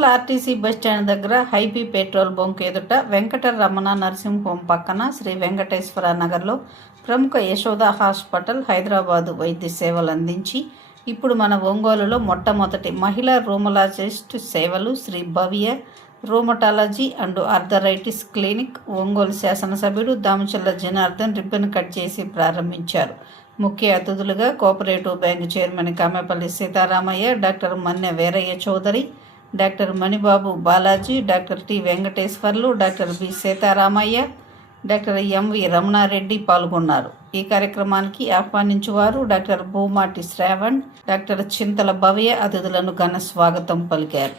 Ongole RTC bus stand దగ్గర Hibi petrol bunk ఎదుట Venkataramana nursing home పక్కన శ్రీ వెంకటేశ్వర నగర్లో ప్రముఖ యశోద హాస్పిటల్ హైదరాబాదు వైద్య సేవలు అందించి ఇప్పుడు మన ఒంగోలులో మొట్టమొదటి మహిళా రూమలాజిస్ట్ సేవలు Sri Bhavya rheumatology and arthritis clinic Ongole శాసనసభ్యుడు దామచల్ల జనార్దన్ రిబ్బన్ కట్ చేసి ప్రారంభించారు. ముఖ్య అతిథులుగా cooperative bank chairman Kamepalli Sitaramaiah, doctor Manne Veeraiah Chowdary, doctor Manibabu Balaji, doctor T Venkateswarlu, doctor B Sitaramaiah, doctor MV Ramana Reddy పాల్గొన్నారు. ఈ కార్యక్రమానికి ఆహ్వానించువారు డాక్టర్ భూమాటి శ్రావణ్, డాక్టర్ చింతల భవ్య అతిథులను ఘన స్వాగతం పలికారు.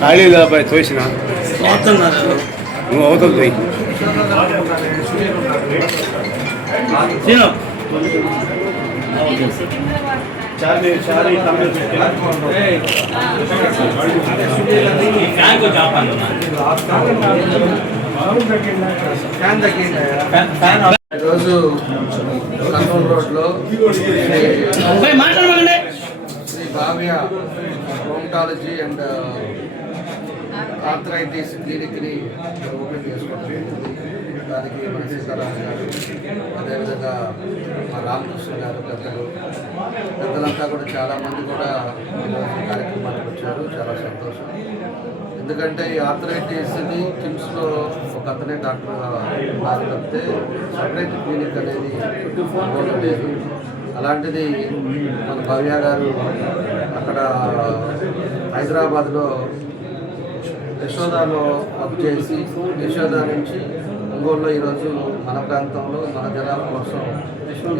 ఖాళీ తోసిన నువ్వు అవుతుంది రోజు కర్నూలు రోడ్లో భవ్య రోమటాలజీ అండ్ ఆర్థరైటిస్ క్లినిక్ని ఓపెన్ చేసుకుంటుంది. దానికి మన సీతారామ గారు, అదేవిధంగా మా రామకృష్ణ గారు పెద్దలంతా కూడా చాలామంది కూడా ఈరోజు కార్యక్రమానికి వచ్చారు. చాలా సంతోషం. ఎందుకంటే ఈ ఆర్థరైటిస్ని కిమ్స్లో ఒక అతనే డాక్టర్ ఉన్నారు తప్పితే సపరేట్ క్లినిక్ అనేది లేదు. అలాంటిది మన భవ్య గారు అక్కడ హైదరాబాద్లో యశోదాలో వర్క్ చేసి యశోద నుంచి ఒంగోలులో ఈరోజు మన ప్రాంతంలో మన జనాల కోసం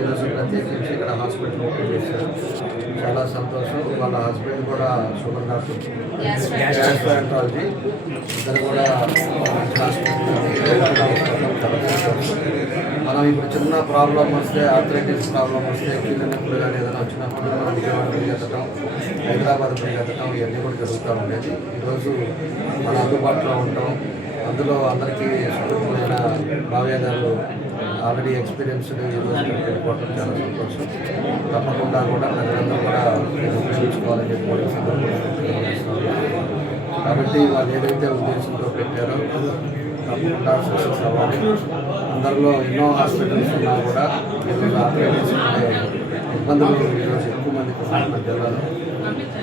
ఈరోజు ప్రత్యేకించి ఇక్కడ హాస్పిటల్ ఓపెన్ చేశారు. చాలా సంతోషం. వాళ్ళ హస్బెండ్ కూడా షుగర్ డాక్టర్, గ్యాస్ట్రాంటాలజీ, ఇద్దరు కూడా మనం ఇప్పుడు చిన్న ప్రాబ్లం వస్తే, ఆర్థరైటిస్ ప్రాబ్లం వస్తే, కీళ్ళ నొప్పులు కానీ ఏదైనా వచ్చినప్పుడు మనం విజయవాడ పరిగెత్తడం, హైదరాబాద్ పరిగెత్తడం ఇవన్నీ కూడా జరుగుతూ ఉండేది. ఈరోజు మన అందుబాటులో ఉంటాం. అందులో అందరికీ సులభమైన భావ్య గారు ఆల్రెడీ ఎక్స్పీరియన్స్డ్ ఈరోజు పెట్టుకోవడం చాలా సంతోషం. తప్పకుండా కూడా ప్రజలందరూ కూడా ఉపయోగించుకోవాలని చెప్పి కూడా కాబట్టి వాళ్ళు ఏదైతే ఉద్దేశంతో పెట్టారో తప్పకుండా సక్సెస్ అవ్వాలి. అందరిలో ఎన్నో హాస్పిటల్స్ ఉన్నా కూడా ఈరోజు ఆపరేషన్స్ ఉండే ఇబ్బందులు ఈరోజు ఎక్కువ మందికి ఉన్నాయి మన జిల్లాలో.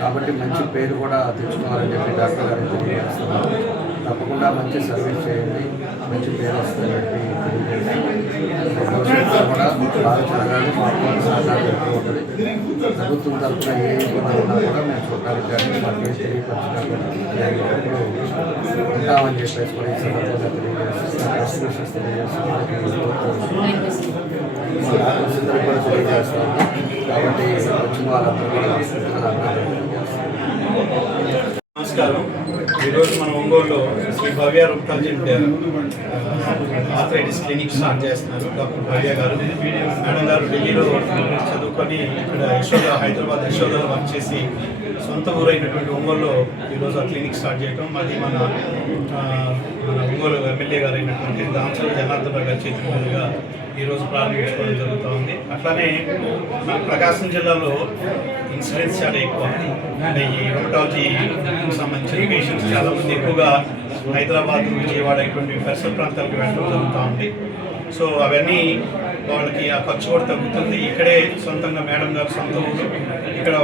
కాబట్టి మంచి పేరు కూడా తెచ్చుకోవాలని చెప్పి డాక్టర్ గారికి తెలియజేస్తున్నారు. తప్పకుండా మంచి సర్వీస్ చేయండి, మంచి పేరు వస్తుందని చెప్పి తెలియజేస్తున్నారు. కూడా బాగా జరగాలి. మాకు సహకారం ఎక్కువ ఉంటుంది. ప్రభుత్వం తరఫున ఏ ఇబ్బంది ఉన్నా కూడా మేము చూడడానికి కానీ మా కేసు తెలియపరిచినా కూడా ఉంటామని చెప్పేసి కూడా ఈ సందర్భంగా తెలియజేస్తున్నాం. తెలియజేస్తాము. కాబట్టి వచ్చిన వాళ్ళందరూ కూడా నమస్కారం. ఈరోజు మన ఒంగోలులో శ్రీ భవ్య రోమటాలజీ ఆర్థరైటిస్ క్లినిక్ స్టార్ట్ చేస్తున్నారు. డాక్టర్ భవ్య గారు, మేడం గారు ఢిల్లీలో చదువుకొని ఇక్కడ హైదరాబాద్ యశోదలో వర్క్ చేసి సొంత ఊరైనటువంటి ఒంగోలులో ఈరోజు ఆ క్లినిక్ స్టార్ట్ చేయడం మాది మన ఒంగోలు ఎమ్మెల్యే గారు అయినటువంటి దామచర్ల జనార్దన్ గారి చేతుల మీదుగా ఈరోజు ప్రారంభించుకోవడం జరుగుతూ ఉంది. అట్లానే మన ప్రకాశం జిల్లాలో ఇన్సిడెన్స్ చాలా ఎక్కువ. అంటే ఈ రోమటాలజీకి సంబంధించిన పేషెంట్స్ చాలామంది ఎక్కువగా హైదరాబాద్, విజయవాడ ఇటువంటి పరిసర ప్రాంతాలకు వెళ్ళడం జరుగుతూ ఉంది. సో అవన్నీ వాళ్ళకి ఆ ఖర్చు కూడా తగ్గుతుంది. ఇక్కడే సొంతంగా మేడం గారు సొంత ఊరు, ఇక్కడ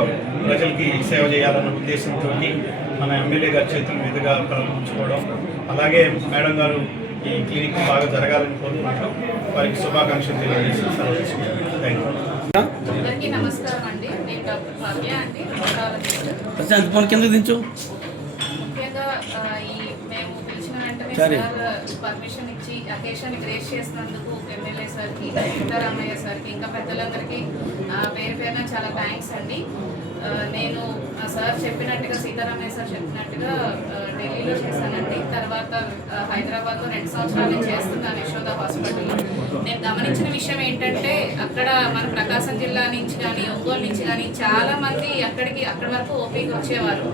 ప్రజలకి సేవ చేయాలన్న ఉద్దేశంతో మన ఎమ్మెల్యే గారి చేతుల మీదుగా ప్రారంభించుకోవడం, అలాగే మేడం గారు ఈ క్లినిక్ బాగా జరగాలని కోరుకుంటూ వారికి శుభాకాంక్షలు తెలియజేసి సెలవు తీసుకుంటాను. Thank you. అందరికీ నమస్కారం అండి. నేను డాక్టర్ భవ్య అండి, రోమటాలజిస్ట్. ముఖ్యంగా ఈ మేము పిలిచిన వెంటనే సార్ పర్మిషన్ ఇచ్చి అకేషన్ గ్రేస్ చేసినందుకు ఎమ్మెల్యే సార్కి, సీతారామయ్య సార్కి, ఇంకా పెద్దలందరికీ పేరు పేరున చాలా థ్యాంక్స్ అండి. నేను సార్ చెప్పినట్టుగా, సీతారామయ్య సార్ చెప్పినట్టుగా ఢిల్లీలో చేశానండి. తర్వాత హైదరాబాద్లో 2 సంవత్సరాలు చేస్తున్నాను యశోద హాస్పిటల్లో. నేను గమనించిన విషయం ఏంటంటే అక్కడ మన ప్రకాశం జిల్లా నుంచి కానీ ఒంగోలు నుంచి కానీ చాలామంది అక్కడి వరకు ఓపీకి వచ్చేవారు.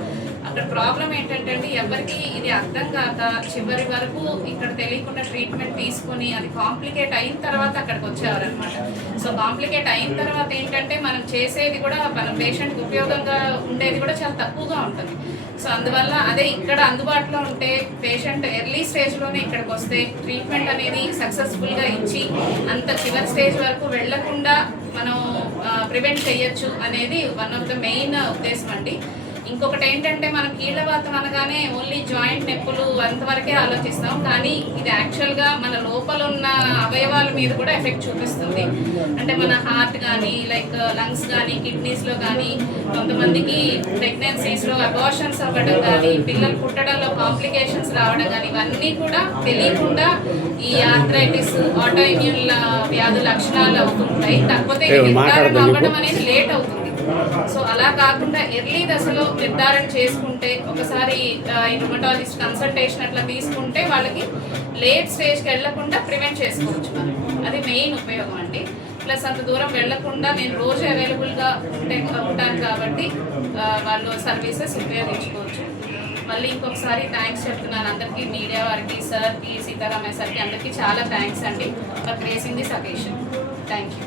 అక్కడ ప్రాబ్లం ఏంటంటే అండి, ఎవరికి ఇది అర్థం కాక చివరి వరకు ఇక్కడ తెలియకుండా ట్రీట్మెంట్ తీసుకొని అది కాంప్లికేట్ అయిన తర్వాత అక్కడికి వచ్చేవారు అనమాట. సో కాంప్లికేట్ అయిన తర్వాత ఏంటంటే మనం చేసేది కూడా మన పేషెంట్కి ఉపయోగంగా ఉండేది కూడా చాలా తక్కువగా ఉంటుంది. సో అందువల్ల అదే ఇక్కడ అందుబాటులో ఉంటే పేషెంట్ ఎర్లీ స్టేజ్లోనే ఇక్కడికి వస్తే ట్రీట్మెంట్ అనేది సక్సెస్ఫుల్గా ఇచ్చి అంత చివరి స్టేజ్ వరకు వెళ్లకుండా మనం ప్రివెంట్ చేయొచ్చు అనేది వన్ ఆఫ్ ద మెయిన్ ఉద్దేశం అండి. ఇంకొకటి ఏంటంటే మనం కీళ్ళవాతం అనగానే ఓన్లీ జాయింట్ నొప్పులు అంతవరకే ఆలోచిస్తాం, కానీ ఇది యాక్చువల్గా మన లోపల ఉన్న అవయవాల మీద కూడా ఎఫెక్ట్ చూపిస్తుంది. అంటే మన హార్ట్ కానీ, లైక్ లంగ్స్ కానీ, కిడ్నీస్లో కానీ, కొంతమందికి ప్రెగ్నెన్సీస్లో అబార్షన్స్ అవ్వడం కానీ, పిల్లలు పుట్టడంలో కాంప్లికేషన్స్ రావడం కానీ, ఇవన్నీ కూడా తెలియకుండా ఈ ఆర్థరైటిస్, ఆటో ఇమ్యూన్ వ్యాధుల లక్షణాలు అవుతుంటాయి. కాకపోతే నిర్ధారణ అవ్వడం అనేది లేట్ అవుతుంది. సో అలా కాకుండా ఎర్లీ దశలో నిర్ధారణ చేసుకుంటే, ఒకసారి రుమటాలజిస్ట్ కన్సల్టేషన్ అట్లా తీసుకుంటే వాళ్ళకి లేట్ స్టేజ్కి వెళ్లకుండా ప్రివెంట్ చేసుకోవచ్చు. అది మెయిన్ ఉపయోగం అండి. ప్లస్ అంత దూరం వెళ్లకుండా నేను రోజు అవైలబుల్గా ఉంటాను కాబట్టి వాళ్ళు సర్వీసెస్ ఉపయోగించుకోవచ్చు. మళ్ళీ ఇంకొకసారి థ్యాంక్స్ చెప్తున్నాను అందరికీ, మీడియా వారికి, సార్కి, సీతారామయ్య సార్కి, అందరికీ చాలా థ్యాంక్స్ అండి for creating this occasion. Thank you.